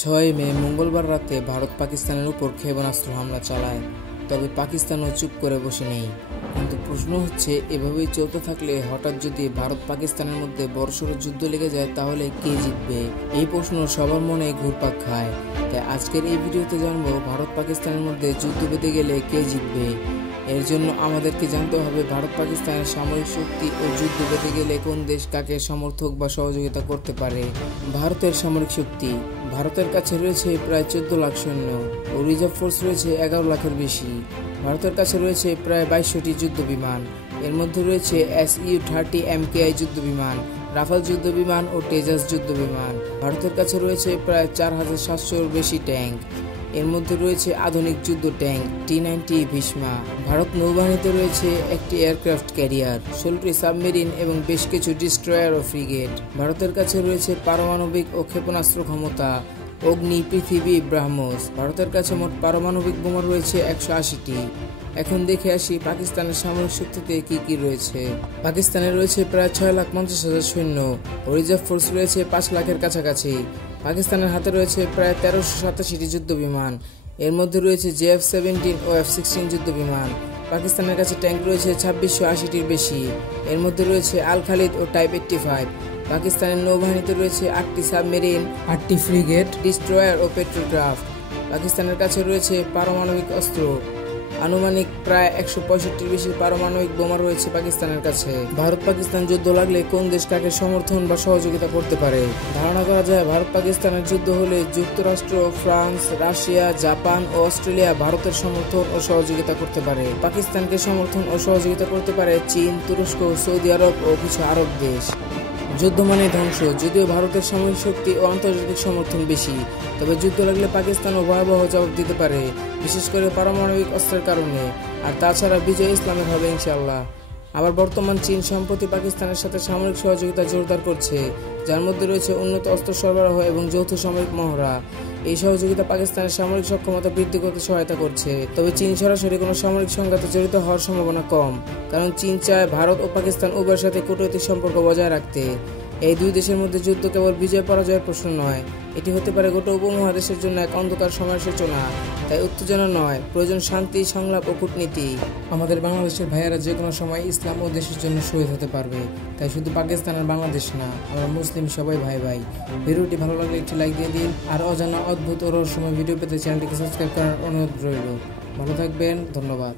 6 মে মঙ্গলবার রাতে ভারত পাকিস্তানের উপর ক্ষেপণাস্ত্র হামলা চালায়। তবে পাকিস্তানও চুপ করে বসে নেই। কিন্তু প্রশ্ন হচ্ছে, এভাবেই চলতে থাকলে হঠাৎ যদি ভারত পাকিস্তানের মধ্যে বড়সড় যুদ্ধ লেগে যায় তাহলে কে জিতবে? এই প্রশ্ন সবার মনে ঘুরপাক খায়। তাই আজকের এই ভিডিওতে জানবো ভারত পাকিস্তানের মধ্যে যুদ্ধ বেঁধে গেলে কে জিতবে। এর জন্য আমাদেরকে জানতে হবে ভারত পাকিস্তানের সামরিক শক্তি ও যুদ্ধ বেঁধে গেলে কোন দেশ কাকে সমর্থক বা সহযোগিতা করতে পারে। ভারতের সামরিক শক্তি। ভারতের কাছে রয়েছে প্রায় 14 লাখ সৈন্য ও রিজার্ভ ফোর্স রয়েছে 11 লাখের বেশি। ভারতের কাছে রয়েছে প্রায় 2200টি যুদ্ধ বিমান। এর মধ্যে রয়েছে Su-30 MKI যুদ্ধ বিমান, রাফাল যুদ্ধ বিমান ও তেজাস যুদ্ধ বিমান। ভারতের কাছে রয়েছে প্রায় 4700-এর বেশি ট্যাঙ্ক। এর মধ্যে রয়েছে আধুনিক যুদ্ধ ট্যাঙ্ক T-90 ভীষ্মা। ভারত নৌবাহিনীতে রয়েছে একটি এয়ারক্রাফট ক্যারিয়ার, 16টি সাবমেরিন এবং বেশ কিছু ডিস্ট্রয়ার ও ফ্রিগেট। ভারতের কাছে রয়েছে পারমাণবিক ও ক্ষেপণাস্ত্র ক্ষমতা অগ্নি, পৃথিবী, ব্রাহ্মস। ভারতের কাছে মোট পারমাণবিক বোমা রয়েছে 180টি। এখন দেখে আসি পাকিস্তানের সামরিক শক্তিতে কি কি রয়েছে। পাকিস্তানে রয়েছে প্রায় 6,50,000 সৈন্য ও রিজার্ভ ফোর্স রয়েছে 5 লাখের কাছাকাছি। পাকিস্তানের হাতে রয়েছে প্রায় 1387টি যুদ্ধ বিমান। এর মধ্যে রয়েছে JF-17 ও F-16 যুদ্ধ বিমান। পাকিস্তানের কাছে ট্যাঙ্ক রয়েছে 2680টির বেশি। এর মধ্যে রয়েছে আল খালিদ ও টাইপ 85। পাকিস্তানের নৌবাহিনীতে রয়েছে 8টি সাবমেরিন, 8টি ফ্রিগেট, ডিস্ট্রয়ার ও পেট্রোক্রাফট। পাকিস্তানের কাছে রয়েছে পারমাণবিক অস্ত্র, আনুমানিক প্রায় 165টির বেশি পারমাণবিক বোমা রয়েছে পাকিস্তানের কাছে। ভারত পাকিস্তান যুদ্ধ লাগলে কোন দেশ কাকে সমর্থন বা সহযোগিতা করতে পারে? ধারণা করা যায় ভারত পাকিস্তানের যুদ্ধ হলে যুক্তরাষ্ট্র, ফ্রান্স, রাশিয়া, জাপান ও অস্ট্রেলিয়া ভারতের সমর্থন ও সহযোগিতা করতে পারে। পাকিস্তানকে সমর্থন ও সহযোগিতা করতে পারে চীন, তুরস্ক, সৌদি আরব ও কিছু আরব দেশ। যুদ্ধ মানে ধ্বংস। যদিও ভারতের সামরিক শক্তি ও আন্তর্জাতিক সমর্থন বেশি, তবে যুদ্ধ লাগলে পাকিস্তানও ভয়াবহ জবাব দিতে পারে, বিশেষ করে পারমাণবিক অস্ত্রের কারণে। আর তাছাড়া বিজয় ইসলামের হবে ইনশাআল্লাহ। আবার বর্তমান চীন সম্প্রতি পাকিস্তানের সাথে সামরিক সহযোগিতা জোরদার করছে, যার মধ্যে রয়েছে উন্নত অস্ত্র সরবরাহ এবং যৌথ সামরিক মহড়া। এই সহযোগিতা পাকিস্তানের সামরিক সক্ষমতা বৃদ্ধি করতে সহায়তা করছে। তবে চীন সরাসরি কোনো সামরিক সংঘাতে জড়িত হওয়ার সম্ভাবনা কম, কারণ চীন চায় ভারত ও পাকিস্তান উভয়ের সাথে কূটনৈতিক সম্পর্ক বজায় রাখতে। এই দুই দেশের মধ্যে যুদ্ধ কেবল বিজয় পরাজয়ের প্রশ্ন নয়, এটি হতে পারে গোটা উপমহাদেশের জন্য এক অন্ধকার সময়ের সূচনা। তাই উত্তেজনা নয়, প্রয়োজন শান্তি, সংলাপ ও কূটনীতি। আমাদের বাংলাদেশের ভাইয়েরা যে কোনো সময় ইসলাম ও দেশের জন্য শহীদ হতে পারবে। তাই শুধু পাকিস্তান আর বাংলাদেশ না, আমরা মুসলিম সবাই ভাই ভাই। ভিডিওটি ভালো লাগলে একটি লাইক দিয়ে দিন। আর অজানা, অদ্ভুত ও রহস্যময় ভিডিও পেতে চ্যানেলটিকে সাবস্ক্রাইব করার অনুরোধ রইল। ভালো থাকবেন, ধন্যবাদ।